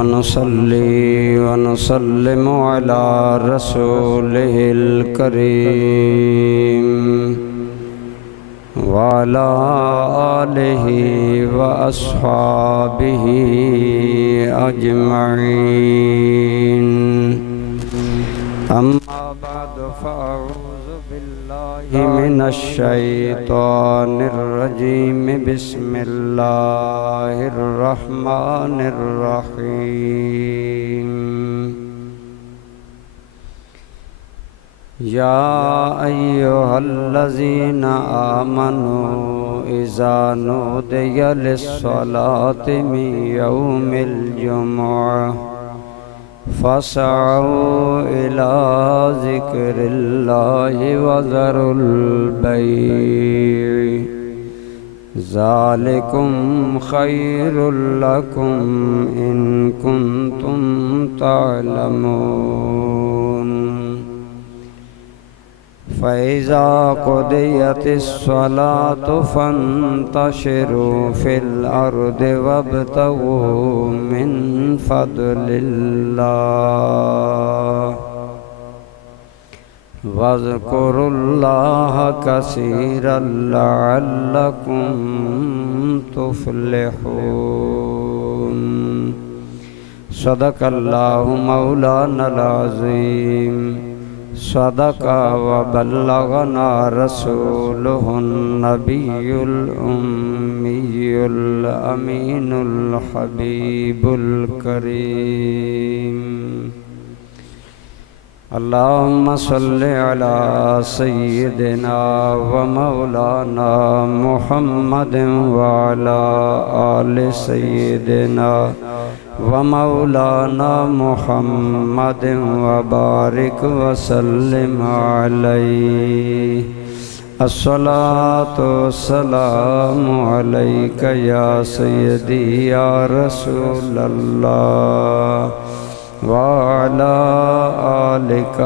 ونصلي ونسلم على رسوله الكريم وعلى آله وأصحابه أجمعين أما بعد فأعوذ بالله من الشيطان الرجيم بسم الله الرحمن الرحيم يا أيها الذين آمنوا إذا نودي للصلاة من يوم الجمعة فاسعوا إلى ذكر الله وذروا البيع ذلكم خير لكم إن كنتم تعلمون فإذا قضيت الصلاة فانتشروا في الأرض وابتغوا من فضل الله واذكروا الله كثيرا لعلكم تفلحون صدق الله مولانا العظيم صدق وبلغنا رسوله النبي الأمي الأمين الحبيب الكريم اللهم صل على سيدنا ومولانا محمد وعلى آل سيدنا ومولانا محمد وبارك وسلم عليه الصلاة والسلام عليك يا سيدي يا رسول الله وعلى آلك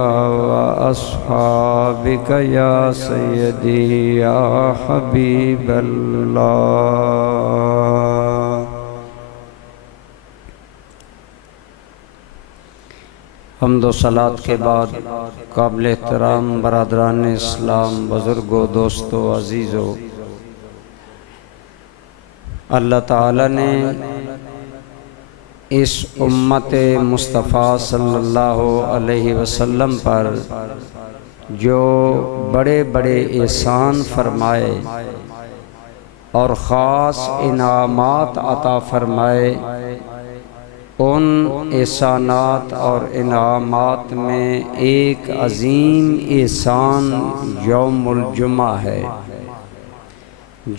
وأصحابك يا سيدي يا حبيب الله حمد و صلاة کے بعد قابل احترام برادران اسلام، بزرگوں، دوستوں، عزیزوں، اللہ تعالیٰ نے اس امت مصطفیٰ صلی اللہ علیہ وسلم پر جو بڑے بڑے احسان فرمائے اور خاص انعامات عطا فرمائے، ان احسانات اور انعامات میں ایک عظیم احسان یوم الجمعہ ہے۔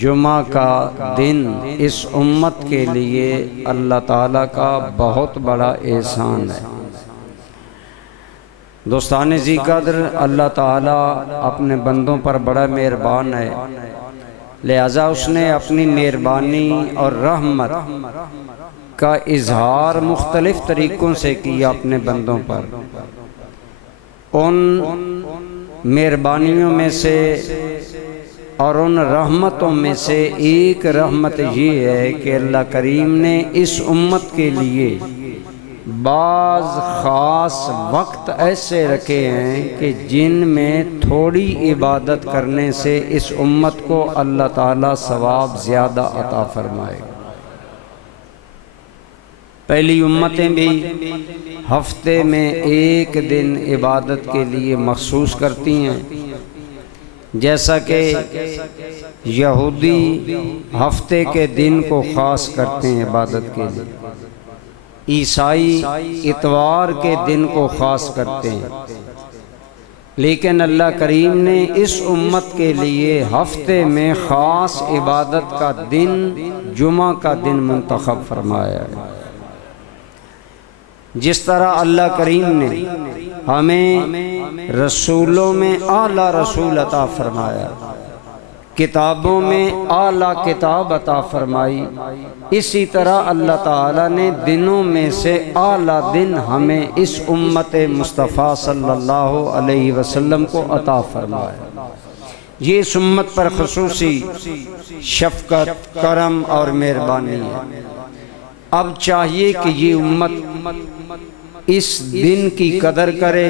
جمعہ کا دن اس امت کے لیے اللہ تعالیٰ کا بہت بڑا احسان ہے۔ دوستان ذی قدر، اللہ تعالیٰ اپنے بندوں پر بڑا مہربان ہے، لہذا اس نے اپنی مہربانی اور رحمت کا اظہار مختلف طریقوں سے کیا اپنے بندوں پر۔ ان مہربانیوں میں سے اور ان رحمتوں میں سے ایک رحمت یہ ہے کہ اللہ کریم نے اس امت کے لیے بعض خاص وقت ایسے رکھے ہیں کہ جن میں تھوڑی عبادت کرنے سے اس امت کو اللہ تعالیٰ ثواب زیادہ عطا فرمائے گا۔ پہلی امتیں بھی ہفتے میں ایک دن عبادت کے لیے مخصوص کرتی ہیں، جیسا کہ یہودی ہفتے کے دن کو خاص کرتے ہیں عبادت کے لیے، عیسائی اتوار کے دن کو خاص کرتے ہیں، لیکن اللہ کریم نے اس امت کے لیے ہفتے میں خاص عبادت کا دن جمعہ کا دن منتخب فرمایا ہے۔ جس طرح اللہ کریم نے ہمیں رسولوں میں اعلیٰ رسول عطا فرمایا، کتابوں میں اعلیٰ کتاب عطا فرمائی، اسی طرح اللہ تعالیٰ نے دنوں میں سے اعلیٰ دن ہمیں اس امت مصطفیٰ صلی اللہ علیہ وسلم کو عطا فرمایا۔ یہ اس امت پر خصوصی شفقت، کرم اور مہربانی ہے اب چاہیے کہ یہ امت اس دن کی قدر کرے۔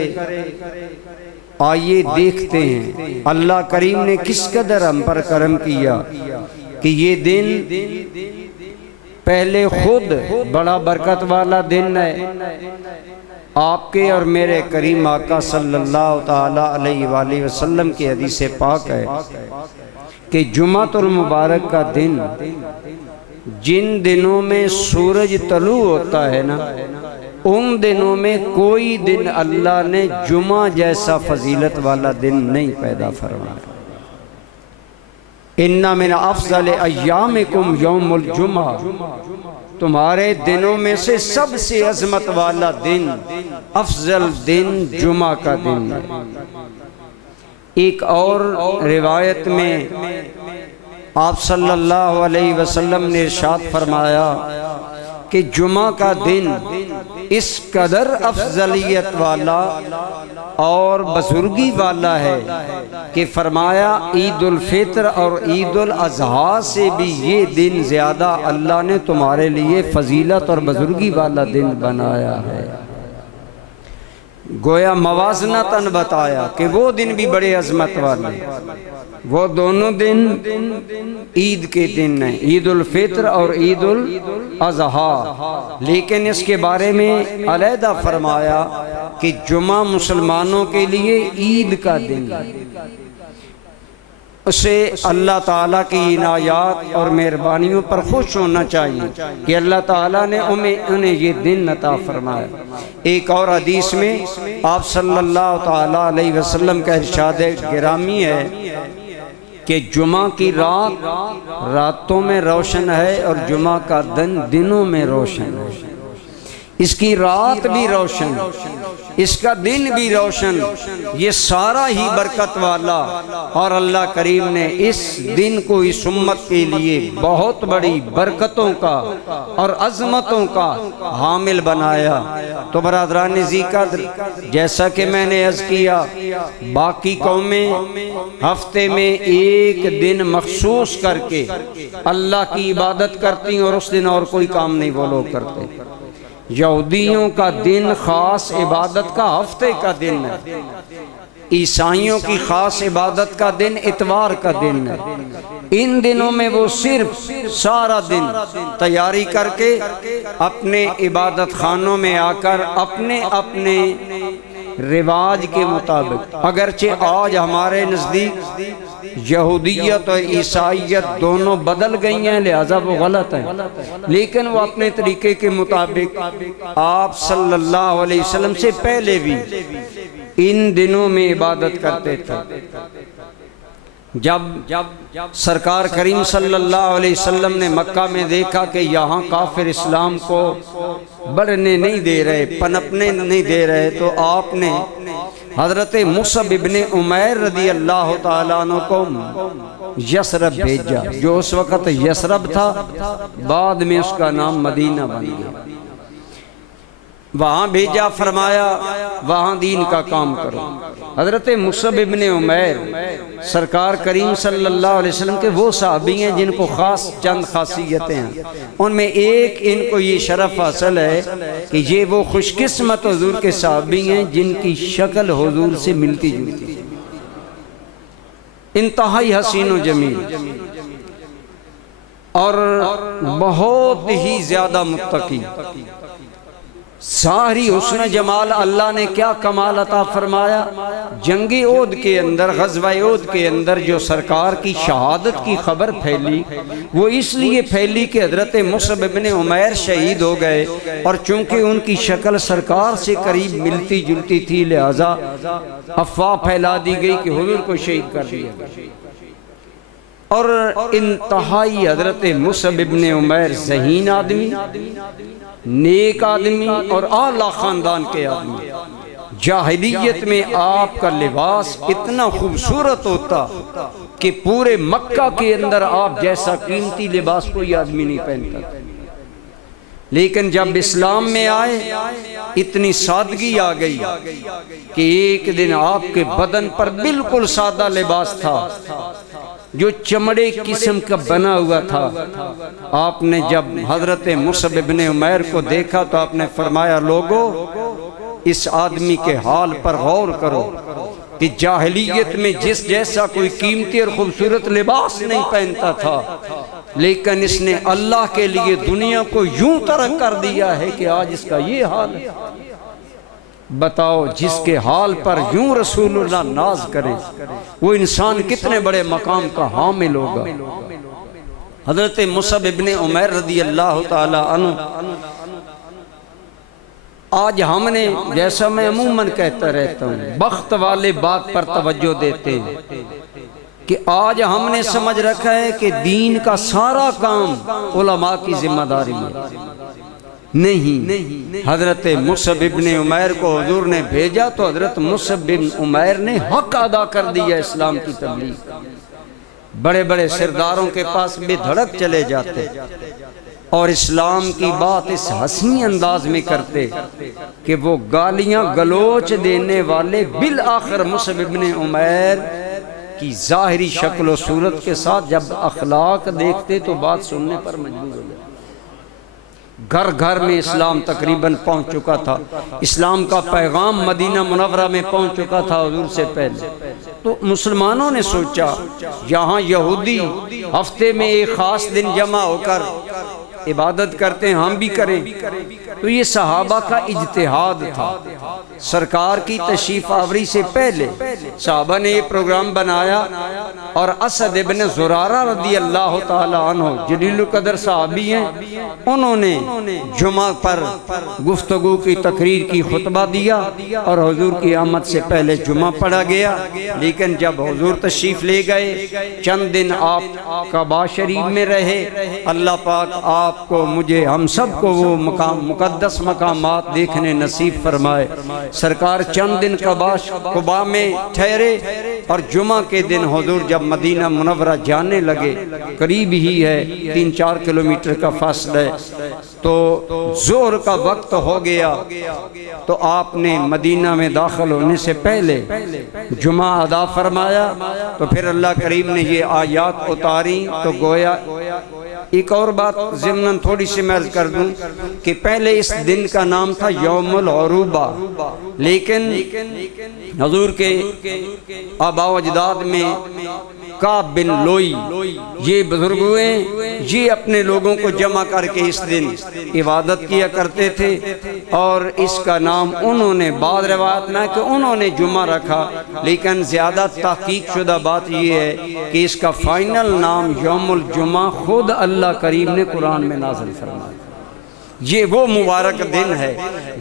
آئیے دیکھتے ہیں اللہ کریم نے کس قدر ہم پر کرم کیا کہ یہ دن پہلے خود بڑا برکت والا دن ہے۔ آپ کے اور میرے کریم آقا صلی اللہ تعالی علیہ وآلہ وسلم کی حدیث پاک ہے کہ جمعۃ المبارک کا دن، جن دنوں میں سورج طلوع ہوتا ہے نا، ان دنوں میں کوئی دن اللہ نے جمعہ جیسا فضیلت والا دن نہیں پیدا فرمایا۔ اِنَّ مِنْ أَفْضَلِ أَيَّامِكُمْ يَوْمُ الْجُمْعَةِ، تمہارے دنوں میں سے سب سے عظمت والا دن، افضل دن جمعہ کا دن ہے۔ ایک اور روایت میں آپ صلی اللہ علیہ وسلم نے ارشاد فرمایا کہ جمعہ کا دن اس قدر افضلیت والا اور بزرگی والا ہے کہ فرمایا عید الفطر اور عید الاضحیٰ سے بھی یہ دن زیادہ اللہ نے تمہارے لیے فضیلت اور بزرگی والا دن بنایا ہے۔ گویا موازنتاً بتایا کہ وہ دن بھی بڑے عظمت والے، وہ دونوں دن عید کے دن ہیں، عید الفطر اور عید الاضحیٰ، لیکن اس کے بارے میں علیحدہ فرمایا کہ جمعہ مسلمانوں کے لیے عید کا دن ہے۔ اسے اللہ تعالیٰ کی عنایات اور مہربانیوں پر خوش ہونا چاہیے کہ اللہ تعالیٰ نے انہیں یہ دن عطا فرمایا۔ ایک اور حدیث میں آپ صلی اللہ تعالیٰ علیہ وسلم کا ارشاد گرامی ہے کہ جمعہ کی رات راتوں میں روشن ہے اور جمعہ کا دن دنوں میں روشن ہے۔ اس کی رات بھی روشن، اس کا دن بھی روشن، یہ سارا ہی برکت والا، اور اللہ کریم نے اس دن کو اس امت کے لیے بہت بڑی برکتوں کا اور عظمتوں کا حامل بنایا۔ تو برادران ذی قدر، جیسا کہ میں نے عرض کیا، باقی قومیں ہفتے میں ایک دن مخصوص کر کے اللہ کی عبادت کرتی اور اس دن اور کوئی کام نہیں وہ لوگ کرتے۔ یہودیوں کا دن خاص عبادت کا ہفتے کا دن ہے، عیسائیوں کی خاص عبادت کا دن اتوار کا دن ہے۔ ان دنوں میں وہ صرف سارا دن تیاری کر کے اپنے عبادت خانوں میں آ کر اپنے اپنے رواج کے مطابق، اگرچہ آج ہمارے نزدیک یہودیت اور عیسائیت دونوں بدل گئی ہیں لہذا وہ غلط ہیں، لیکن وہ اپنے طریقے کے مطابق آپ صلی اللہ علیہ وسلم سے پہلے بھی ان دنوں میں عبادت کرتے تھے۔ جب سرکار کریم صلی اللہ علیہ وسلم نے مکہ میں دیکھا کہ یہاں کافر اسلام کو بڑھنے نہیں دے رہے، پنپنے نہیں دے رہے، تو آپ نے حضرت مصعب ابن عمیر رضی اللہ تعالیٰ عنہ کو یثرب بھیجا، جو اس وقت یثرب تھا، بعد میں اس کا نام مدینہ بن گیا۔ وہاں بھیجا، فرمایا وہاں دین کا کام کرو۔ حضرت مصعب ابن عمیر سرکار کریم صلی اللہ علیہ وسلم کے وہ صحابی ہیں جن کو خاص چند خاصیتیں ہیں، ان میں ایک ان کو یہ شرف حاصل ہے کہ یہ وہ خوش قسمت حضور کے صحابی ہیں جن کی شکل حضور سے ملتی جلتی، انتہائی حسین و جمیل اور بہت ہی زیادہ متقی۔ ساری حسن جمال اللہ نے کیا کمال عطا فرمایا، جنگ احد کے اندر، غزوہ احد کے اندر جو سرکار کی شہادت کی خبر پھیلی، وہ اس لیے پھیلی کہ حضرت مصعب ابن عمیر شہید ہو گئے، اور چونکہ ان کی شکل سرکار سے قریب ملتی جلتی تھی لہذا افواہ پھیلا دی گئی کہ حضور کو شہید کر دیا گیا۔ اور انتہائی حضرت مصعب ابن عمیر ذہین آدمی، نیک آدمی اور اعلیٰ خاندان کے آدمی، جاہلیت میں آپ کا لباس اتنا خوبصورت ہوتا کہ پورے مکہ کے اندر آپ جیسا قیمتی لباس کوئی آدمی نہیں پہنتا، لیکن جب اسلام میں آئے اتنی سادگی آ گئی کہ ایک دن آپ کے بدن پر بالکل سادہ لباس تھا، جو چمڑے قسم کا بنا ہوا تھا۔ آپ نے جب حضرت مصعب ابن عمیر کو دیکھا تو آپ نے فرمایا لوگو اس آدمی کے حال پر غور کرو کہ جاہلیت میں جس جیسا کوئی قیمتی اور خوبصورت لباس نہیں پہنتا تھا، لیکن اس نے اللہ کے لیے دنیا کو یوں ترک کر دیا ہے کہ آج اس کا یہ حال ہے۔ بتاؤ جس کے حال پر یوں رسول اللہ ناز کرے وہ انسان کتنے بڑے مقام کا حامل ہوگا۔ حضرت مصعب ابن عمیر رضی اللہ تعالی عنہ، آج ہم نے جیسا میں عموماً کہتا رہتا ہوں بخت والے بات پر توجہ دیتے ہیں کہ آج ہم نے سمجھ رکھا ہے کہ دین کا سارا کام علماء کی ذمہ داری ہے۔ نہیں، حضرت مصعب ابن عمیر کو حضور نے بھیجا تو حضرت مصعب ابن عمیر نے حق ادا کر دیا اسلام کی تبلیغ۔ بڑے بڑے سرداروں کے پاس بے دھڑک چلے جاتے اور اسلام کی بات اس حسین انداز میں کرتے کہ وہ گالیاں گلوچ دینے والے بالآخر مصعب ابن عمیر کی ظاہری شکل و صورت کے ساتھ جب اخلاق دیکھتے تو بات سننے پر مجبور ہو گئے۔ گھر گھر میں اسلام تقریباً پہنچ چکا تھا، اسلام کا پیغام مدینہ منورہ میں پہنچ چکا تھا حضور سے پہلے۔ تو مسلمانوں نے سوچا یہاں یہودی ہفتے میں ایک خاص دن جمع ہو کر عبادت کرتے ہیں، ہم بھی کریں۔ تو یہ صحابہ کا اجتہاد تھا۔ سرکار کی تشریف آوری سے پہلے صحابہ نے یہ پروگرام بنایا اور اسد ابن زرارہ رضی اللہ تعالی عنہ جلیل القدر صحابی ہیں، انہوں نے جمعہ پر گفتگو کی تقریر کی، خطبہ دیا اور حضور کی آمد سے پہلے جمعہ پڑھا گیا۔ لیکن جب حضور تشریف لے گئے چند دن آپ کعبہ شریف میں رہے، اللہ پاک آپ کو مجھے ہم سب کو وہ مقدس مقامات دیکھنے نصیب فرمائے۔ سرکار چند دن قباء میں ٹھہرے اور جمعہ کے دن حضور جب مدینہ منورہ جانے لگے، قریب ہی ہے 3-4 کلومیٹر کا فاصلہ ہے، تو ظہر کا وقت ہو گیا تو آپ نے مدینہ میں داخل ہونے سے پہلے جمعہ ادا فرمایا۔ تو پھر اللہ کریم نے یہ آیات اتاری تو گویا ایک اور بات ضمناً تھوڑی سی میں عرض کر دوں کہ پہلے اس دن کا نام تھا یوم العروبہ، لیکن حضور کے آباء و اجداد میں کعب بن لوئی یہ بزرگ ہوئے، یہ اپنے لوگوں کو جمع کر کے اس دن عبادت کیا کرتے تھے اور اس کا نام انہوں نے، بعض روایت میں کہ انہوں نے جمعہ رکھا، لیکن زیادہ تحقیق شدہ بات یہ ہے کہ اس کا فائنل نام یوم الجمعہ خود اللہ کریم نے قرآن میں نازل فرمایا۔ یہ وہ مبارک دن ہے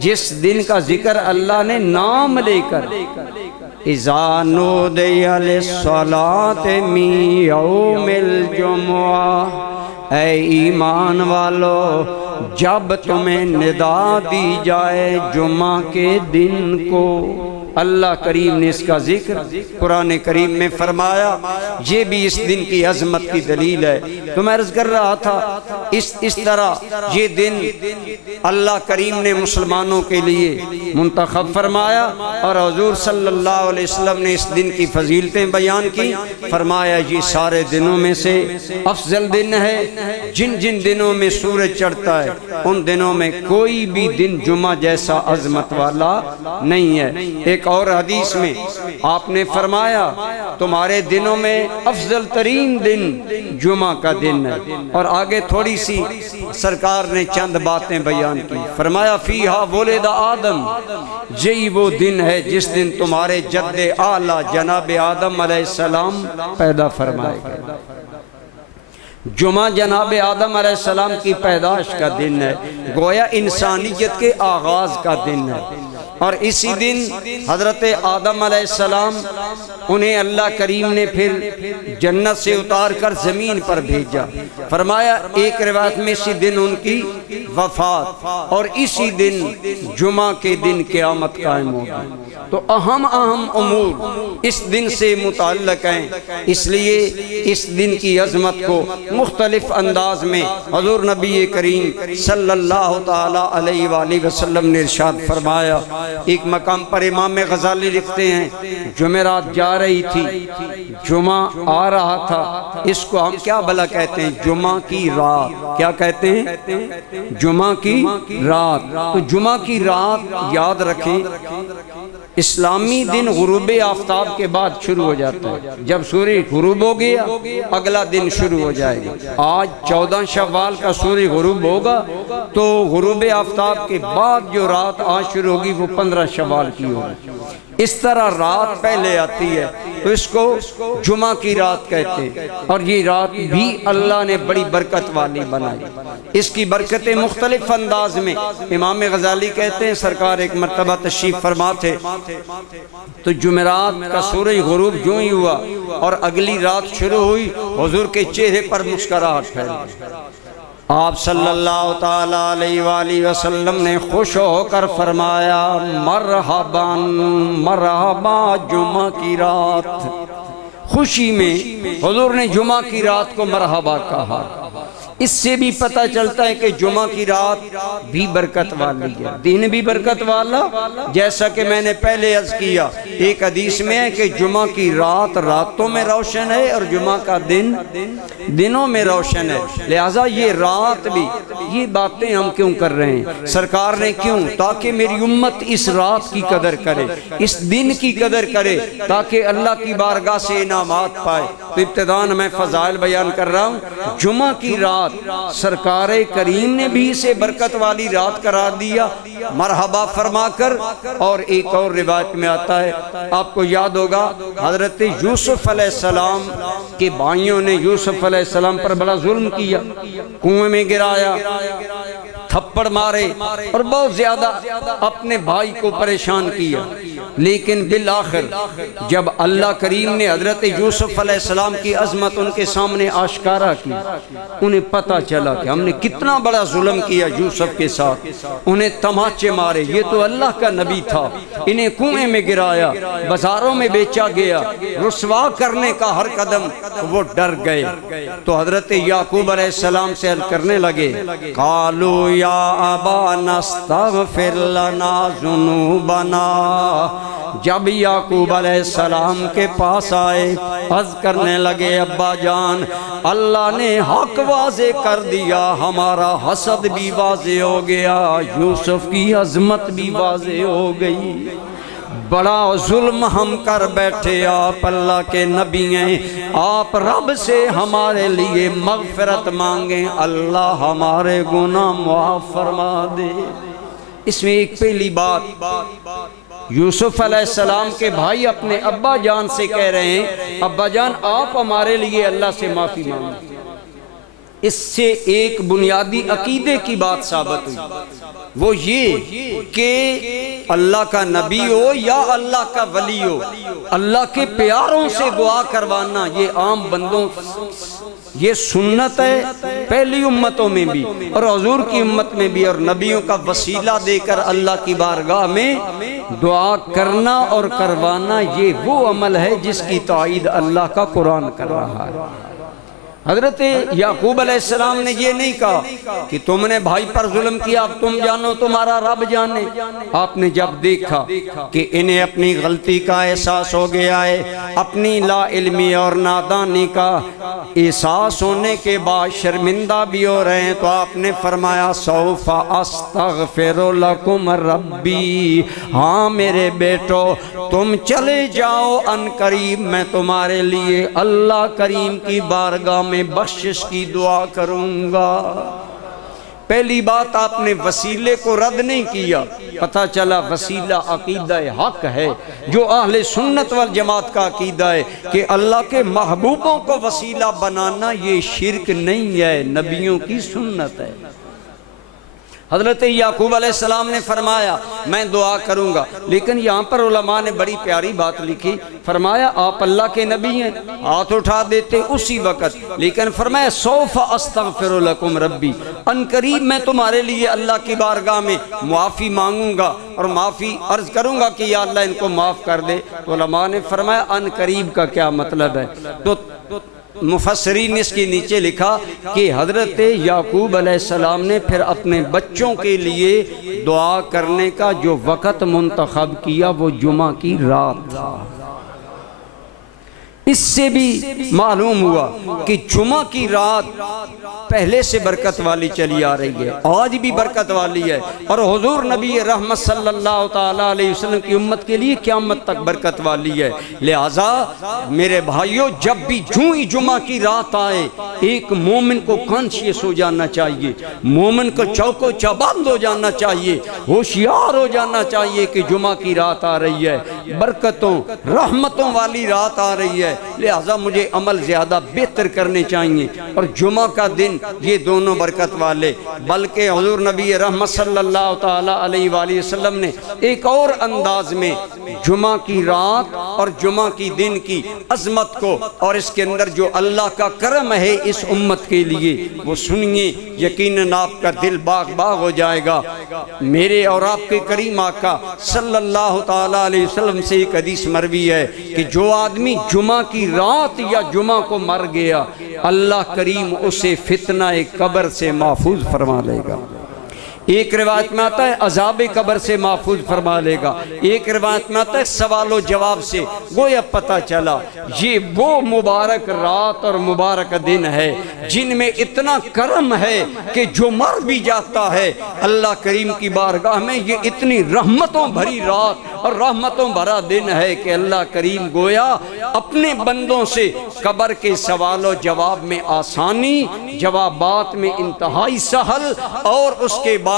جس دن کا ذکر اللہ نے نام لے کر اِذَا نُودِیَ لِلصَّلَاةِ مِن یَوْمِ الْجُمُعَةِ، اے ایمان والو جب تمہیں ندا دی جائے جمعہ کے دن کو۔ اللہ کریم نے اس کا ذکر قرآن کریم میں فرمایا، یہ بھی اس دن کی عظمت کی دلیل ہے۔ تو میں عرض کر رہا تھا اس طرح یہ دن اللہ کریم نے مسلمانوں کے لیے منتخب فرمایا اور حضور صلی اللہ علیہ وسلم نے اس دن کی فضیلتیں بیان کی، فرمایا یہ سارے دنوں میں سے افضل دن ہے۔ جن جن دنوں میں سورج چڑھتا ہے ان دنوں میں کوئی بھی دن جمعہ جیسا عظمت والا نہیں ہے۔ ایک اور حدیث میں آپ نے فرمایا تمہارے دنوں میں افضل ترین دن جمعہ کا دن ہے، اور آگے تھوڑی سی سرکار نے چند باتیں بیان کی، فرمایا فیہا ولد آدم، یہی وہ دن ہے جس دن تمہارے جد اعلیٰ جناب آدم علیہ السلام پیدا فرمائے گئے۔ جمعہ جناب آدم علیہ السلام کی پیدائش کا دن ہے، گویا انسانیت کے آغاز کا دن ہے، اور اسی دن حضرت آدم علیہ السلام انہیں اللہ کریم نے پھر جنت سے اتار کر زمین پر بھیجا۔ فرمایا ایک روایت میں اسی دن ان کی وفات اور اسی دن جمعہ کے دن قیامت قائم ہوگی۔ تو اہم امور اس دن سے متعلق ہیں، اس لیے اس دن کی عظمت کو مختلف انداز میں حضور نبی کریم صلی اللہ تعالیٰ علیہ وآلہ وسلم نے ارشاد فرمایا۔ ایک مقام پر امام غزالی لکھتے ہیں جمعرات جا رہی تھی، جمعہ آ رہا تھا، اس کو ہم کیا بھلا کہتے ہیں؟ جمعہ کی رات۔ کیا کہتے ہیں؟ جمعہ کی رات۔ تو جمعہ کی رات یاد رکھیں، اسلامی دن غروب آفتاب کے بعد شروع ہو جاتا ہے۔ جب سورج غروب ہو گیا اگلا دن شروع ہو جائے گا۔ آج 14 شوال کا سورج غروب ہوگا تو غروب آفتاب کے بعد جو رات آج شروع ہوگی وہ 15 شوال کی ہوگی۔ اس طرح رات پہلے آتی ہے تو اس کو جمعہ کی رات کہتے ہیں، اور یہ رات بھی اللہ نے بڑی برکت والی بنائی۔ اس کی برکتیں مختلف انداز میں امام غزالی کہتے ہیں، سرکار ایک مرتبہ تشریف فرما تھے تو جمعرات کا سورج غروب جو ہی ہوا اور اگلی رات شروع ہوئی، حضور کے چہرے پر مسکراہٹ پھیل گئی۔ آپ صلی اللہ تعالیٰ علیہ وآلہ وسلم نے خوش ہو کر فرمایا مرحبا مرحبا جمعہ کی رات۔ خوشی میں حضور نے جمعہ کی رات کو مرحبا کہا۔ اس سے بھی پتہ چلتا ہے کہ جمعہ کی رات بھی برکت والی ہے، دن بھی برکت والا، جیسا کہ میں نے پہلے عرض کیا۔ ایک حدیث میں ہے کہ جمعہ کی رات راتوں میں روشن ہے اور جمعہ کا دن دنوں میں روشن ہے، لہٰذا یہ رات بھی، یہ باتیں ہم کیوں کر رہے ہیں؟ سرکار نے کیوں؟ تاکہ میری امت اس رات کی قدر کرے، اس دن کی قدر کرے، تاکہ اللہ کی بارگاہ سے انعامات پائے۔ تو ابتداءً میں فضائل بیان کر رہا ہوں۔ جمعہ کی رات سرکار کریم نے بھی اسے برکت والی رات قرار دیا مرحبا فرما کر۔ اور ایک اور روایت میں آتا ہے، آپ کو یاد ہوگا حضرت یوسف علیہ السلام کے بھائیوں نے یوسف علیہ السلام پر بڑا ظلم کیا، کنویں میں گرایا، تھپڑ مارے اور بہت زیادہ اپنے بھائی کو پریشان کیا، لیکن بالآخر جب اللہ کریم نے حضرت یوسف علیہ السلام کی عظمت ان کے سامنے آشکارا کی، انہیں پتہ چلا کہ ہم نے کتنا بڑا ظلم کیا یوسف کے ساتھ، انہیں تماچے مارے، یہ تو اللہ کا نبی تھا، انہیں کنویں میں گرایا، بازاروں میں بیچا گیا، رسوا کرنے کا ہر قدم، وہ ڈر گئے۔ تو حضرت یعقوب علیہ السلام سے عرض کرنے لگے، قالوا یا ابانا استغفر لنا ذنوبنا۔ جب یعقوب علیہ السلام کے پاس آئے عرض کرنے لگے، ابا جان اللہ نے حق واضح کر دیا، ہمارا حسد بھی واضح ہو گیا، یوسف کی عظمت بھی واضح ہو گئی، بڑا ظلم ہم کر بیٹھے، آپ اللہ کے نبی ہیں، آپ رب سے ہمارے لیے مغفرت مانگیں، اللہ ہمارے گناہ معاف فرما دے۔ اس میں ایک پہلی بات، یوسف علیہ السلام کے بھائی اپنے ابا جان سے کہہ رہے ہیں، ابا جان آپ ہمارے لیے اللہ سے معافی مانگیں۔ اس سے ایک بنیادی عقیدے کی بات ثابت ہوئی، وہ یہ کہ اللہ کا نبی ہو یا اللہ کا ولی ہو، اللہ کے پیاروں سے دعا کروانا یہ عام بندوں یہ سنت ہے، پہلی امتوں میں بھی اور حضور کی امت میں بھی، اور نبیوں کا وسیلہ دے کر اللہ کی بارگاہ میں دعا کرنا اور کروانا یہ وہ عمل ہے جس کی تائید اللہ کا قرآن کر رہا ہے۔ حضرت یعقوب علیہ السلام نے یہ نہیں کہا کہ تم نے بھائی پر ظلم کیا، اب تم جانو تمہارا رب جانے۔ آپ نے جب دیکھا کہ انہیں اپنی غلطی کا احساس ہو گیا ہے، اپنی لا علمی اور نادانی کا احساس ہونے کے بعد شرمندہ بھی ہو رہے ہیں، تو آپ نے فرمایا سوف استغفر لکم ربی، ہاں میرے بیٹو تم چلے جاؤ، ان قریب میں تمہارے لیے اللہ کریم کی بارگاہ میں بخشش کی دعا کروں گا۔ پہلی بات آپ نے وسیلے کو رد نہیں کیا، پتہ چلا وسیلہ عقیدہ حق ہے، جو اہل سنت والجماعت کا عقیدہ ہے کہ اللہ کے محبوبوں کو وسیلہ بنانا یہ شرک نہیں ہے، نبیوں کی سنت ہے۔ حضرت یعقوب علیہ السلام نے فرمایا میں دعا کروں گا، لیکن یہاں پر علماء نے بڑی پیاری بات لکھی، فرمایا آپ اللہ کے نبی ہیں، ہاتھ اٹھا دیتے اسی وقت، لیکن فرمایا سوف استغفر لکم ربی، ان قریب میں تمہارے لیے اللہ کی بارگاہ میں معافی مانگوں گا اور معافی عرض کروں گا کہ یا اللہ ان کو معاف کر دے۔ تو علماء نے فرمایا ان قریب کا کیا مطلب ہے؟ تو مفسرین نے اس کے نیچے لکھا کہ حضرت یعقوب علیہ السلام نے پھر اپنے بچوں کے لیے دعا کرنے کا جو وقت منتخب کیا وہ جمعہ کی رات تھا۔ اس سے بھی معلوم ہوا کہ جمعہ کی رات پہلے سے برکت والی چلی آ رہی ہے، آج بھی برکت والی ہے، اور حضور نبی رحمت صلی اللہ تعالیٰ علیہ وسلم کی امت کے لیے قیامت تک برکت والی ہے۔ لہٰذا میرے بھائیوں، جب بھی ہی جمعہ کی رات آئے ایک مومن کو کانشیس ہو جانا چاہیے، مومن کو چوکو چابند ہو جانا چاہیے، ہوشیار ہو جانا چاہیے کہ جمعہ کی رات آ رہی ہے، برکتوں رحمتوں والی رات آ رہی ہے، لہذا مجھے عمل زیادہ بہتر کرنے چاہیے۔ اور جمعہ کا دن یہ دونوں برکت والے، بلکہ حضور نبی رحمت صلی اللہ تعالیٰ علیہ وآلہ وسلم نے ایک اور انداز میں جمعہ کی رات اور جمعہ کی دن کی عظمت کو اور اس کے اندر جو اللہ کا کرم ہے اس امت کے لیے وہ سنیے، یقیناً آپ کا دل باغ باغ ہو جائے گا۔ میرے اور آپ کے کریم آقا صلی اللہ تعالیٰ علیہ وسلم سے ایک حدیث مروی ہے کہ جو آدمی جمعہ کی رات یا جمعہ کو مر گیا اللہ کریم اسے فتنہ قبر سے محفوظ فرما لے گا۔ ایک روایت میں آتا ہے عذاب قبر سے محفوظ فرما لے گا، ایک روایت میں آتا ہے سوال و جواب سے۔ گویا پتہ چلا یہ وہ مبارک رات اور مبارک دن ہے جن میں اتنا کرم ہے کہ جو مر بھی جاتا ہے اللہ کریم کی بارگاہ میں یہ اتنی رحمتوں بھری رات اور رحمتوں بھرا دن ہے کہ اللہ کریم گویا اپنے بندوں سے قبر کے سوال و جواب میں آسانی، جوابات میں انتہائی سہل اور اس کے بعد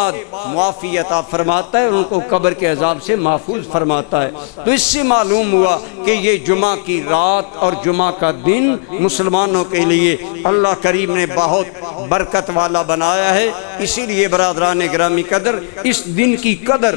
معافی عطا فرماتا ہے اور ان کو قبر کے عذاب سے محفوظ فرماتا ہے۔ تو اس سے معلوم ہوا کہ یہ جمعہ کی رات اور جمعہ کا دن مسلمانوں کے لیے اللہ کریم نے بہت برکت والا بنایا ہے۔ اسی لیے برادران گرامی قدر اس دن کی قدر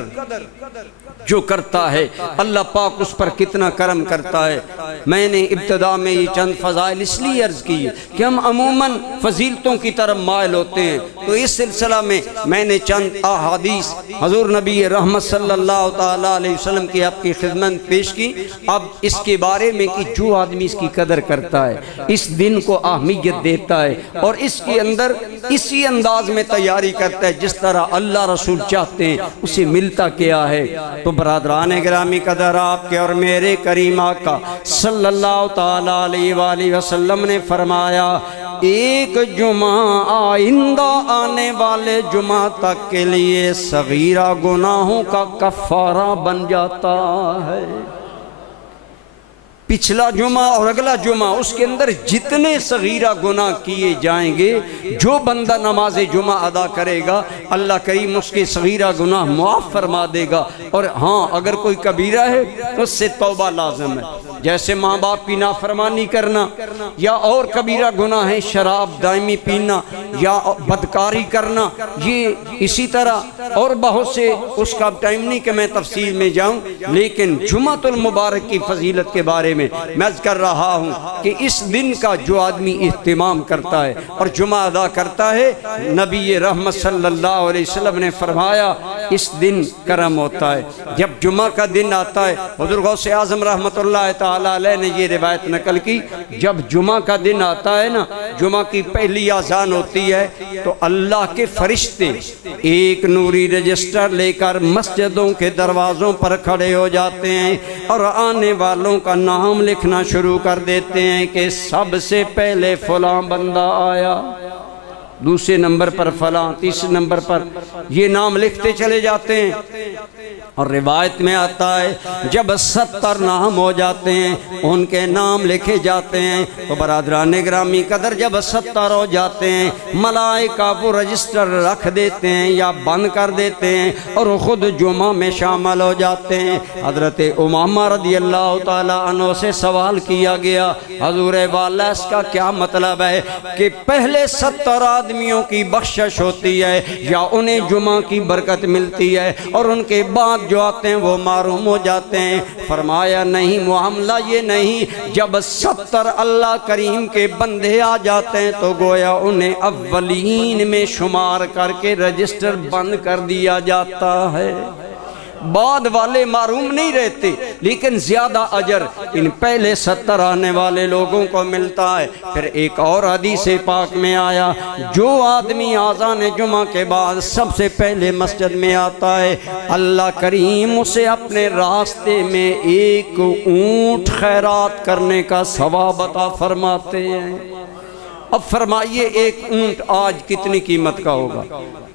جو کرتا ہے اللہ پاک اس پر کتنا کرم کرتا ہے۔ میں نے ابتدا میں یہ چند فضائل اس لیے عرض کی کہ ہم عموماً فضیلتوں کی طرف مائل ہوتے ہیں، تو اس سلسلہ میں نے چند احادیث حضور نبی رحمت صلی اللہ تعالیٰ علیہ وسلم کی آپ کی خدمت پیش کی۔ اب اس کے بارے میں کہ جو آدمی اس کی قدر کرتا ہے، اس دن کو اہمیت دیتا ہے اور اس کے اندر اسی انداز میں تیاری کرتا ہے جس طرح اللہ رسول چاہتے ہیں، اسے ملتا کیا ہے۔ تو برادران گرامی قدر آپ کے اور میرے کریم آقا صلی اللہ تعالیٰ علیہ وآلہ وسلم نے فرمایا ایک جمعہ آئندہ آنے والے جمعہ تک کے لیے صغیرہ گناہوں کا کفارہ بن جاتا ہے۔ پچھلا جمعہ اور اگلا جمعہ اس کے اندر جتنے صغیرہ گناہ کیے جائیں گے، جو بندہ نماز جمعہ ادا کرے گا اللہ کریم اس کے صغیرہ گناہ معاف فرما دے گا، اور ہاں اگر کوئی کبیرہ ہے تو اس سے توبہ لازم ہے، جیسے ماں باپ کی نافرمانی کرنا یا اور کبیرہ گناہ ہے شراب دائمی پینا یا بدکاری کرنا، یہ اسی طرح اور بہت سے، اس کا ٹائم نہیں کہ میں تفصیل میں جاؤں، لیکن جمعہ المبارک کی فضیلت کے بارے میں عرض کر رہا ہوں کہ اس دن کا جو آدمی اہتمام کرتا ہے اور جمعہ ادا کرتا ہے، نبی رحمت صلی اللہ علیہ وسلم نے فرمایا اس دن کرم ہوتا ہے۔ جب جمعہ کا دن آتا ہے، حضور غوث اعظم رحمت اللہ تعالیٰ علیہ نے یہ روایت نقل کی، جب جمعہ کا دن آتا ہے نا، جمعہ کی پہلی اذان ہوتی ہے تو اللہ کے فرشتے ایک نوری رجسٹر لے کر مسجدوں کے دروازوں پر کھڑے ہو جاتے ہیں اور آنے والوں کا نام لکھنا شروع کر دیتے ہیں کہ سب سے پہلے فلاں بندہ آیا، دوسرے نمبر پر فلاں، تیسرے نمبر پر، یہ نام لکھتے چلے جاتے ہیں۔ اور روایت میں آتا ہے جب 70 نام ہو جاتے ہیں ان کے نام لکھے جاتے ہیں، تو برادران گرامی قدر جب 70 ہو جاتے ہیں ملائکہ وہ رجسٹر رکھ دیتے ہیں یا بند کر دیتے ہیں اور خود جمعہ میں شامل ہو جاتے ہیں۔ حضرت امامہ رضی اللہ تعالیٰ عنہ سے سوال کیا گیا، حضور والا اس کا کیا مطلب ہے کہ پہلے 70 آدمیوں کی بخشش ہوتی ہے یا انہیں جمعہ کی برکت ملتی ہے اور ان کے بعد جو آتے ہیں وہ محروم ہو جاتے ہیں؟ فرمایا نہیں، معاملہ یہ نہیں، جب 70 اللہ کریم کے بندے آ جاتے ہیں تو گویا انہیں اولین میں شمار کر کے رجسٹر بند کر دیا جاتا ہے۔ بعد والے محروم نہیں رہتے، لیکن زیادہ اجر ان پہلے 70 آنے والے لوگوں کو ملتا ہے۔ پھر ایک اور حدیث پاک میں آیا، جو آدمی آذان جمعہ کے بعد سب سے پہلے مسجد میں آتا ہے، اللہ کریم اسے اپنے راستے میں ایک اونٹ خیرات کرنے کا ثواب عطا فرماتے ہیں۔ اب فرمائیے ایک اونٹ آج کتنی قیمت کا ہوگا؟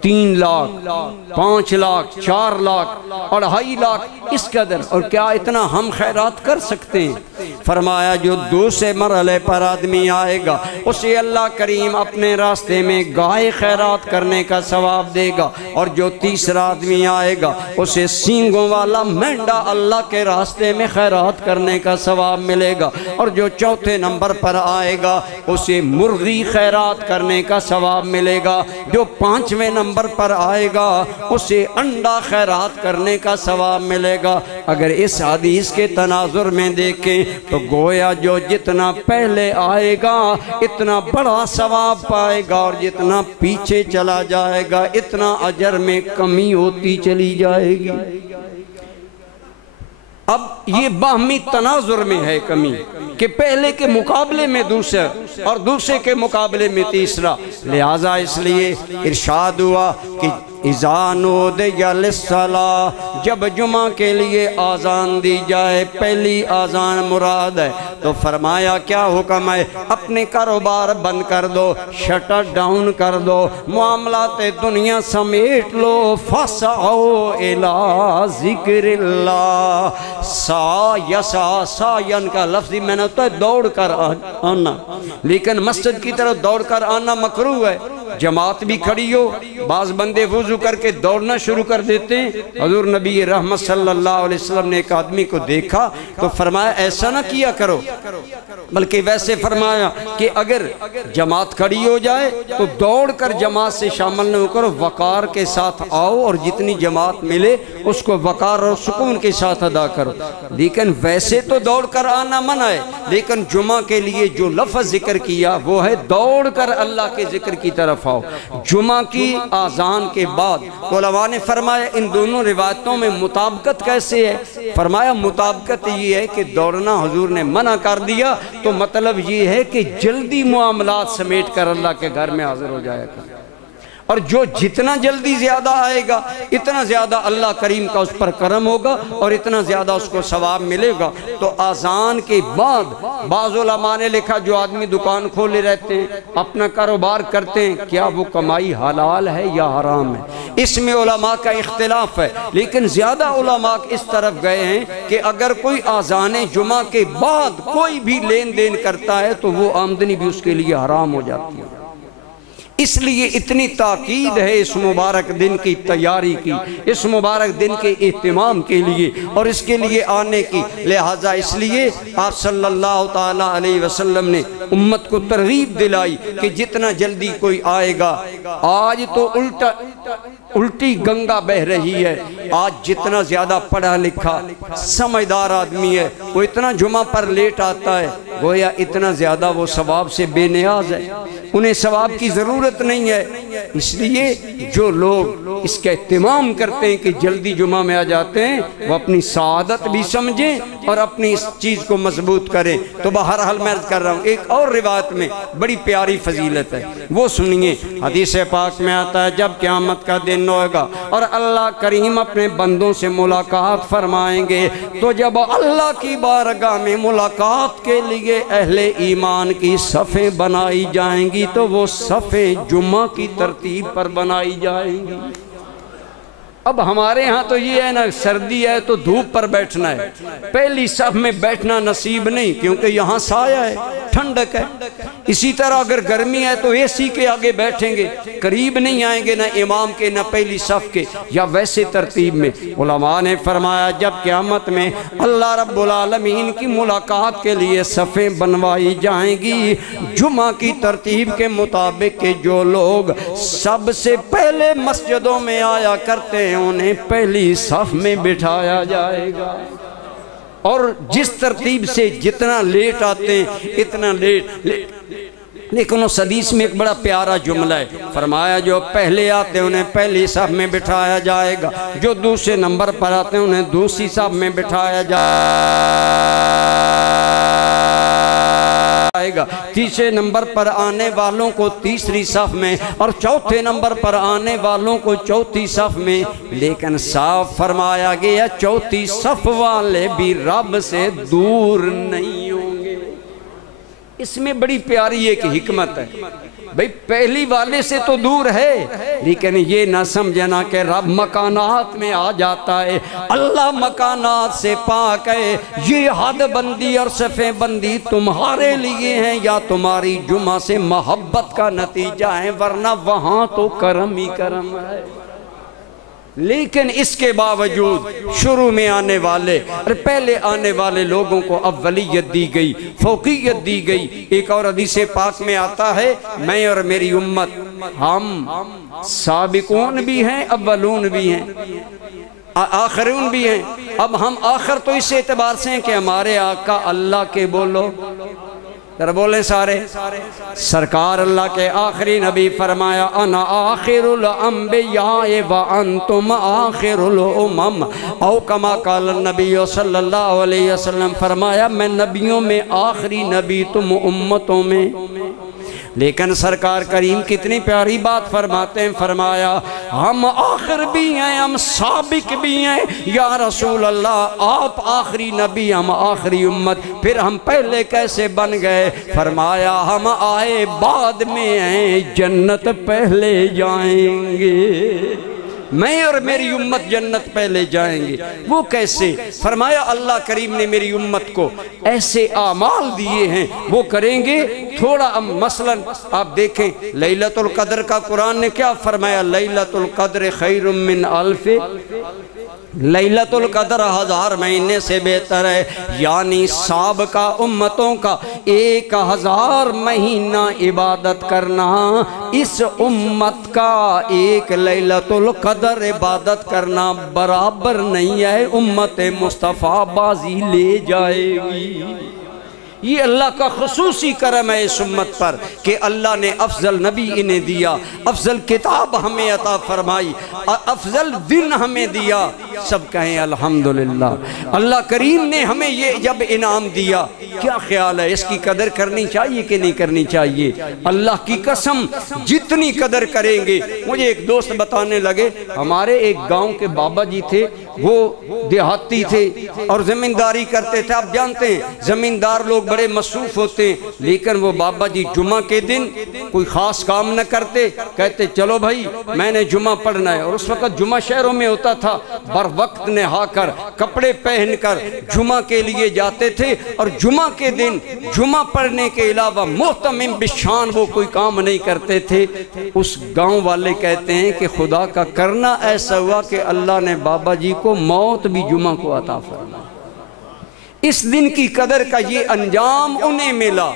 3 لاکھ، 5 لاکھ، 4 لاکھ، 2.5 لاکھ، اس قدر۔ اور کیا اتنا ہم خیرات کر سکتے ہیں؟ فرمایا جو دوسرے مرحلے پر آدمی آئے گا اسے اللہ کریم اپنے راستے میں گائے خیرات کرنے کا ثواب دے گا، اور جو تیسرا آدمی آئے گا اسے سینگوں والا مینڈا اللہ کے راستے میں خیرات کرنے کا ثواب ملے گا، اور جو چوتھے نمبر پر آئے گا اسے مرغی خیرات کرنے کا ثواب ملے گا، جو 5ویں نمبر پر آئے گا اسے انڈا خیرات کرنے کا ثواب ملے گا۔ اگر اس حدیث کے تناظر میں دیکھیں تو گویا جو جتنا پہلے آئے گا اتنا بڑا ثواب پائے گا، اور جتنا پیچھے چلا جائے گا اتنا اجر میں کمی ہوتی چلی جائے گی۔ اب یہ باہمی تناظر میں ہے کمی کہ پہلے کے مقابلے میں دوسرا اور دوسرے کے مقابلے میں تیسرا، لہذا اس لیے ارشاد ہوا کہ اذا نودی للصلاۃ، جب جمعہ کے لیے آذان دی جائے، پہلی آذان مراد ہے، تو فرمایا کیا حکم ہے؟ اپنے کاروبار بند کر دو، شٹر ڈاؤن کر دو، معاملات دنیا سمیٹ لو، فَسْعَوْا إِلَىٰ ذِكْرِ اللَّهِ، سا یسا ساین کا لفظی میں نے ہوتا ہے دوڑ کر آنا، لیکن مسجد کی طرف دوڑ کر آنا مکروہ ہے۔ جماعت بھی کھڑی ہو، بعض بندے وضو کر کے دوڑنا شروع کر دیتے ہیں۔ حضور نبی رحمت صلی اللہ علیہ وسلم نے ایک آدمی کو دیکھا تو فرمایا ایسا نہ کیا کرو، بلکہ ویسے فرمایا کہ اگر جماعت کھڑی ہو جائے تو دوڑ کر جماعت سے شامل نہ ہو کرو، وقار کے ساتھ آؤ اور جتنی جماعت ملے اس کو وقار اور سکون کے ساتھ ادا کرو۔ لیکن ویسے تو دوڑ کر آنا منع ہے، لیکن جمعہ کے لیے جو لفظ ذکر کیا وہ ہے دوڑ کر اللہ کے ذکر کی طرف آؤ۔ جمعہ کی آذان کے بعد علماء نے فرمایا ان دونوں روایتوں میں مطابقت کیسے ہے؟ فرمایا مطابقت یہ ہے کہ دوڑنا حضور نے منع کر دیا، تو مطلب یہ ہے کہ جلدی معاملات سمیٹ کر اللہ کے گھر میں حاضر ہو جائے گا، اور جو جتنا جلدی زیادہ آئے گا اتنا زیادہ اللہ کریم کا اس پر کرم ہوگا اور اتنا زیادہ اس کو ثواب ملے گا۔ تو آذان کے بعد بعض علماء نے لکھا جو آدمی دکان کھولے رہتے ہیں، اپنا کاروبار کرتے ہیں، کیا وہ کمائی حلال ہے یا حرام ہے؟ اس میں علماء کا اختلاف ہے، لیکن زیادہ علماء اس طرف گئے ہیں کہ اگر کوئی آذان جمعہ کے بعد کوئی بھی لین دین کرتا ہے تو وہ آمدنی بھی اس کے لیے حرام ہو جاتی ہے۔ اس لیے اتنی تاکید ہے اس مبارک دن کی تیاری کی، اس مبارک دن کے اہتمام کے لیے اور اس کے لیے آنے کی، لہٰذا اس لیے آپ صلی اللہ تعالیٰ علیہ وسلم نے امت کو ترغیب دلائی کہ جتنا جلدی کوئی آئے گا۔ آج تو الٹی گنگا بہ رہی ہے، آج جتنا زیادہ پڑھا لکھا سمجھدار آدمی ہے وہ اتنا جمعہ پر لیٹ آتا ہے، گویا اتنا زیادہ وہ ثواب سے بے نیاز ہے، انہیں ثواب کی ضرورت نہیں ہے۔ اس لیے جو لوگ اس کا اہتمام کرتے ہیں کہ جلدی جمعہ میں آ جاتے ہیں وہ اپنی سعادت بھی سمجھیں اور اپنی اس چیز کو مضبوط کریں۔ تو بہرحال میں عرض کر رہا ہوں ایک اور روایت میں بڑی پیاری فضیلت ہے، وہ سنیے۔ حدیث پاک میں آتا ہے جب قیامت کا دن ہوگا اور اللہ کریم اپنے بندوں سے ملاقات فرمائیں گے، تو جب اللہ کی بارگاہ میں ملاقات کے لیے اہل ایمان کی صفیں بنائی جائیں گی تو وہ صفیں جمعہ کی ترتیب پر بنائی جائیں گی۔ اب ہمارے ہاں تو یہ ہے نا، سردی ہے تو دھوپ پر بیٹھنا ہے، پہلی صف میں بیٹھنا نصیب نہیں، کیونکہ یہاں سایہ ہے، ٹھنڈک ہے۔ اسی طرح اگر گرمی ہے تو اے سی کے آگے بیٹھیں گے، قریب نہیں آئیں گے نہ امام کے نہ پہلی صف کے، یا ویسے ترتیب میں۔ علماء نے فرمایا جب قیامت میں اللہ رب العالمین کی ملاقات کے لیے صفیں بنوائی جائیں گی، جمعہ کی ترتیب کے مطابق کہ جو لوگ سب سے پہلے مسجدوں میں آیا کرتے ہیں انہیں پہلی صف میں بٹھایا جائے گا، اور جس ترتیب سے جتنا لیٹ آتے ہیں اتنا لیٹ۔ لیکن اس حدیث میں ایک بڑا پیارا جملہ ہے، فرمایا جو پہلے آتے ہیں انہیں پہلی صف میں بٹھایا جائے گا، جو دوسرے نمبر پر آتے ہیں انہیں دوسری صف میں بٹھایا جائے گا، تیسرے نمبر پر آنے والوں کو تیسری صف میں، اور چوتھے نمبر پر آنے والوں کو چوتھی صف میں۔ لیکن صاف فرمایا گیا چوتھی صف والے بھی رب سے دور نہیں ہوں گے۔ اس میں بڑی پیاری ایک حکمت ہے، بھئی پہلی والے سے تو دور ہے، لیکن یہ نہ سمجھنا کہ رب مکانات میں آ جاتا ہے، اللہ مکانات سے پاک ہے۔ یہ حد بندی اور صفیں بندی تمہارے لیے ہیں یا تمہاری جمعہ سے محبت کا نتیجہ ہے، ورنہ وہاں تو کرم ہی کرم ہے۔ لیکن اس کے باوجود شروع میں آنے والے اور پہلے آنے والے لوگوں کو اولیت دی گئی، فوقیت دی گئی۔ ایک اور حدیث پاک میں آتا ہے میں اور میری امت ہم سابقون بھی ہیں، اولون بھی ہیں، آخرون بھی ہیں۔ اب ہم آخر تو اس اعتبار سے ہیں کہ ہمارے آقا اللہ کے بولو ذرا بولیں سارے، سرکار اللہ کے آخری نبی فرمایا انا آخر الانبیاء وانتم آخر الامم، او کما قال النبی صلی اللہ علیہ وسلم، فرمایا میں نبیوں میں آخری نبی، تم امتوں میں۔ لیکن سرکار کریم کتنی پیاری بات فرماتے ہیں، فرمایا ہم آخر بھی ہیں، ہم سابق بھی ہیں یا رسول اللہ، آپ آخری نبی ہم آخری امت، پھر ہم پہلے کیسے بن گئے؟ فرمایا ہم آئے بعد میں ہیں، جنت پہلے جائیں گے، میں اور میری امت جنت پہلے جائیں گے۔ وہ کیسے؟ فرمایا اللہ کریم نے میری امت کو ایسے اعمال دیے ہیں وہ کریں گے تھوڑا۔ مثلا آپ دیکھیں لیلۃ القدر کا قرآن نے کیا فرمایا، لیلۃ القدر خیر من الف، لیلۃ القدر 1000 مہینے سے بہتر ہے، یعنی سابقہ امتوں کا 1000 مہینہ عبادت کرنا، اس امت کا ایک لیلۃ القدر عبادت کرنا برابر نہیں ہے، امت مصطفیٰ بازی لے جائے گی۔ یہ اللہ کا خصوصی کرم ہے اس امت پر کہ اللہ نے افضل نبی انہیں دیا، افضل کتاب ہمیں عطا فرمائی، افضل دن ہمیں دیا۔ سب کہیں الحمدللہ۔ اللہ کریم نے ہمیں یہ جب انعام دیا، کیا خیال ہے اس کی قدر کرنی چاہیے کہ نہیں کرنی چاہیے؟ اللہ کی قسم جتنی قدر کریں گے۔ مجھے ایک دوست بتانے لگے ہمارے ایک گاؤں کے بابا جی تھے، وہ دیہاتی تھے اور زمینداری کرتے تھے۔ آپ جانتے ہیں زمیندار لوگ بڑے مصروف ہوتے ہیں، لیکن وہ بابا جی جمعہ کے دن کوئی خاص کام نہ کرتے، کہتے چلو بھائی میں نے جمعہ پڑھنا ہے۔ اور اس وقت جمعہ شہروں میں ہوتا تھا، بر وقت نہا کر کپڑے پہن کر جمعہ کے لیے جاتے تھے، اور جمعہ کے دن جمعہ پڑھنے کے علاوہ محتمم بشان وہ کوئی کام نہیں کرتے تھے۔ اس گاؤں والے کہتے ہیں کہ خدا کا کرنا ایسا ہوا کہ اللہ نے بابا جی کو موت بھی جمعہ کو عطا فرمائی۔ اس دن کی قدر کا یہ انجام انہیں ملا۔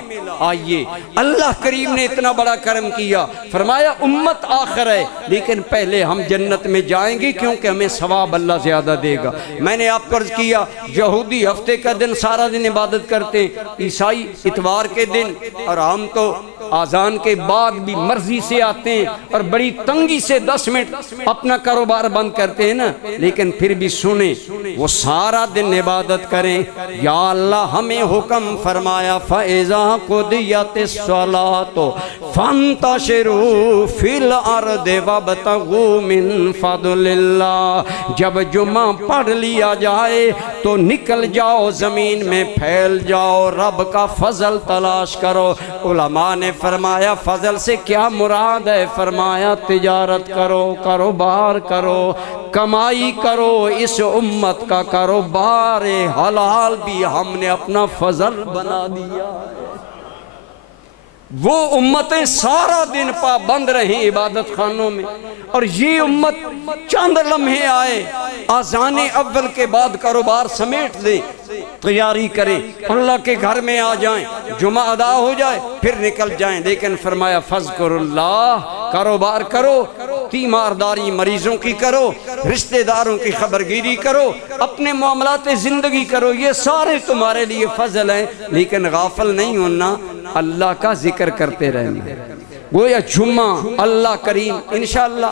آئیے اللہ کریم نے اتنا بڑا کرم کیا، فرمایا امت آخر ہے لیکن پہلے ہم جنت میں جائیں گے کیونکہ ہمیں ثواب اللہ زیادہ دے گا۔ میں نے آپ کو عرض کیا یہودی ہفتے کا دن سارا دن عبادت کرتے ہیں، عیسائی اتوار کے دن، اور ہم تو آذان کے بعد بھی مرضی سے آتے ہیں اور بڑی تنگی سے 10 منٹ اپنا کاروبار بند کرتے ہیں نا، لیکن پھر بھی سنیں وہ سارا دن عبادت کریں۔ یا اللہ ہمیں حکم فرمایا فَإِذَا قُضِيَتِ الصَّلَاةُ فَانْتَشِرُوا فِي الْأَرْضِ وَابْتَغُوا مِنْ فَضْلِ اللَّهِ، جب جمعہ پڑھ لیا جائے تو نکل جاؤ زمین میں، پھیل جاؤ، رب کا فضل تلاش کرو۔ علماء نے نے فرمایا فضل سے کیا مراد ہے؟ فرمایا تجارت کرو، کاروبار کرو، کمائی کرو، اس امت کا کاروبار حلال بھی ہم نے اپنا فضل بنا دیا۔ وہ امتیں سارا دن پابند رہیں عبادت خانوں میں، اور یہ امت چند لمحے آئے، آذان اول کے بعد کاروبار سمیٹ دیں، تیاری کریں، اللہ کے گھر میں آ جائیں، جمعہ ادا ہو جائے، پھر نکل جائیں۔ لیکن فرمایا فذکر اللہ، کاروبار کرو، تیمارداری مریضوں کی کرو، رشتہ داروں کی خبرگیری کرو، اپنے معاملات زندگی کرو، یہ سارے تمہارے لیے فضل ہیں، لیکن غافل نہیں ہونا، اللہ کا ذکر کرتے رہنا۔ گویا جمعہ اللہ کریم انشاءاللہ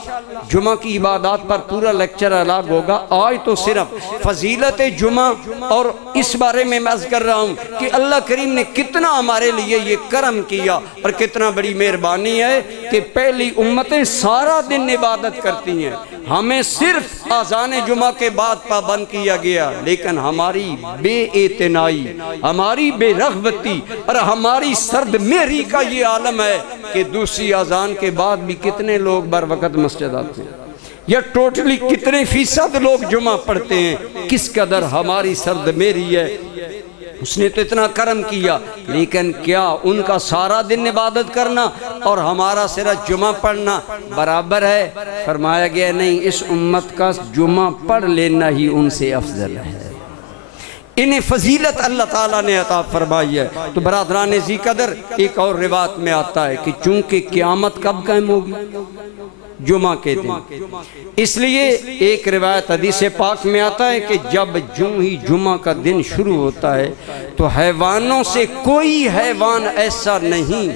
جمعہ کی عبادات پر پورا لیکچر الگ ہوگا۔ آج تو صرف فضیلت جمعہ اور اس بارے میں عرض کر رہا ہوں کہ اللہ کریم نے کتنا ہمارے لیے یہ کرم کیا اور کتنا بڑی مہربانی ہے کہ پہلی امتیں سارا دن عبادت کرتی ہیں، ہمیں صرف آذان جمعہ کے بعد پابند کیا گیا، لیکن ہماری بے اعتنائی، ہماری بے رغبتی اور ہماری سرد مہری کا یہ عالم ہے کہ دوسری آذان کے بعد بھی کتنے لوگ بر وقت مسجد آتے ہیں، یا ٹوٹلی کتنے فیصد لوگ جمعہ پڑھتے ہیں۔ کس قدر ہماری سرد مہری ہے، اس نے تو اتنا کرم کیا، لیکن کیا ان کا سارا دن عبادت کرنا اور ہمارا صرف جمعہ پڑھنا برابر ہے؟ فرمایا گیا نہیں، اس امت کا جمعہ پڑھ لینا ہی ان سے افضل ہے۔ انہیں فضیلت اللہ تعالیٰ نے عطا فرمائی ہے۔ تو برادران ذی قدر، ایک اور روایت میں آتا ہے کہ چونکہ قیامت کب قائم ہوگی؟ جمعہ کے دن۔ اس لیے ایک روایت حدیث پاک میں آتا ہے کہ جب ہی جمعہ کا دن شروع ہوتا ہے تو حیوانوں سے کوئی حیوان ایسا نہیں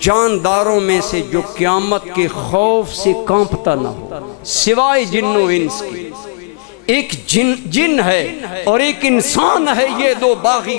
جانداروں میں سے جو قیامت کے خوف سے کانپتا نہ ہو، سوائے جن و انس کی۔ ایک جن ہے اور ایک انسان ہے، یہ دو باغی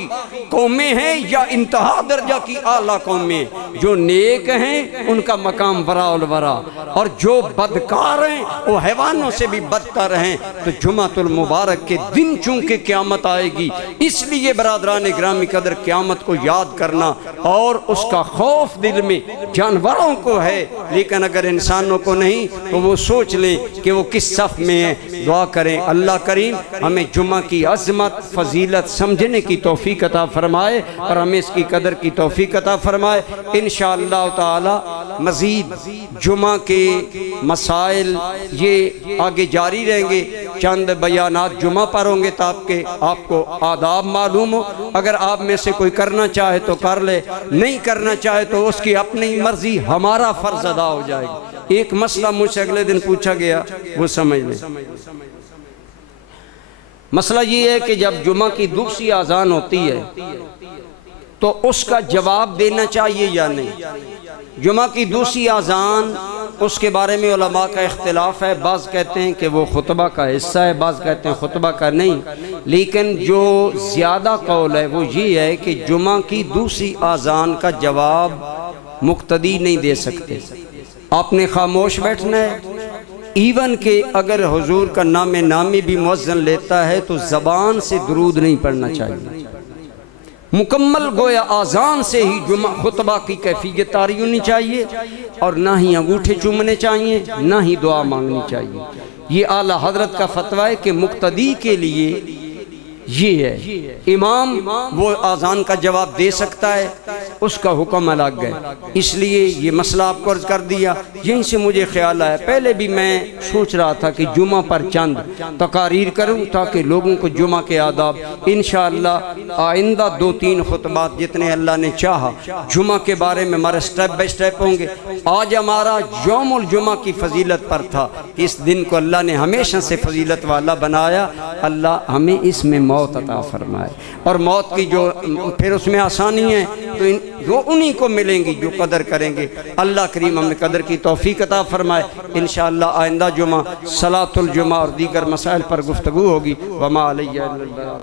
قومیں ہیں یا انتہا درجہ کی اعلیٰ قومیں۔ جو نیک ہیں ان کا مقام وراء الورا، اور جو بدکار ہیں وہ حیوانوں سے بھی بدتر ہیں۔ تو جمعہ المبارک کے دن چونکہ قیامت آئے گی، اس لیے برادران گرامی قدر قیامت کو یاد کرنا اور اس کا خوف دل میں جانوروں کو ہے، لیکن اگر انسانوں کو نہیں تو وہ سوچ لیں کہ وہ کس صف میں ہیں۔ دعا کریں اللہ کریم ہمیں جمعہ کی عظمت فضیلت سمجھنے کی توفیق عطا فرمائے اور ہمیں اس کی قدر کی توفیق عطا فرمائے۔ انشاءاللہ تعالی مزید جمعہ کے مسائل یہ آگے جاری رہیں گے، چند بیانات جمعہ پر ہوں گے تاکہ آپ کو آداب معلوم ہو۔ اگر آپ میں سے کوئی کرنا چاہے تو کر لے، نہیں کرنا چاہے تو اس کی اپنی مرضی، ہمارا فرض ادا ہو جائے گا۔ ایک مسئلہ مجھ سے اگلے دن پوچھا گیا، وہ سمجھ لیں۔ مسئلہ یہ ہے کہ جب جمعہ کی دوسری آذان ہوتی ہے تو اس کا جواب دینا چاہیے یا نہیں؟ جمعہ کی دوسری آذان، اس کے بارے میں علماء کا اختلاف ہے۔ بعض کہتے ہیں کہ وہ خطبہ کا حصہ ہے، بعض کہتے ہیں خطبہ کا نہیں، لیکن جو زیادہ قول ہے وہ یہ ہے کہ جمعہ کی دوسری آذان کا جواب مقتدی نہیں دے سکتے، آپ نے خاموش بیٹھنا ہے۔ ایون کہ اگر حضور کا نام نامی بھی مؤذن لیتا ہے تو زبان سے درود نہیں پڑھنا چاہیے، مکمل گویا آذان سے ہی جمعہ خطبہ کی کیفیت طاری ہونی چاہیے، اور نہ ہی انگوٹھے چومنے چاہیے، نہ ہی دعا مانگنی چاہیے۔ یہ اعلیٰ حضرت کا فتویٰ ہے کہ مقتدی کے لیے یہ ہے، امام وہ آذان کا جواب دے سکتا ہے، اس کا حکم الگ ہے۔ اس لیے یہ مسئلہ آپ کو عرض کر دیا۔ یہیں سے مجھے خیال آیا، پہلے بھی میں سوچ رہا تھا کہ جمعہ پر چند تقاریر کروں تاکہ لوگوں کو جمعہ کے آداب انشاءاللہ آئندہ 2-3 خطبات جتنے اللہ نے چاہا جمعہ کے بارے میں ہمارے سٹیپ بائی سٹیپ ہوں گے۔ آج ہمارا یوم الجمعہ کی فضیلت پر تھا، اس دن کو اللہ نے ہمیشہ سے فضیلت والا بنایا۔ اللہ ہمیں اس میں موت عطا فرمائے، اور موت کی جو پھر اس میں آسانی ہے تو وہ انہی کو ملیں گی جو قدر کریں گے۔ اللہ کریم ہمیں قدر کی توفیق عطا فرمائے۔ انشاءاللہ آئندہ جمعہ صلاۃ الجمعہ اور دیگر مسائل پر گفتگو ہوگی۔ وما علیہ الا البلاغ۔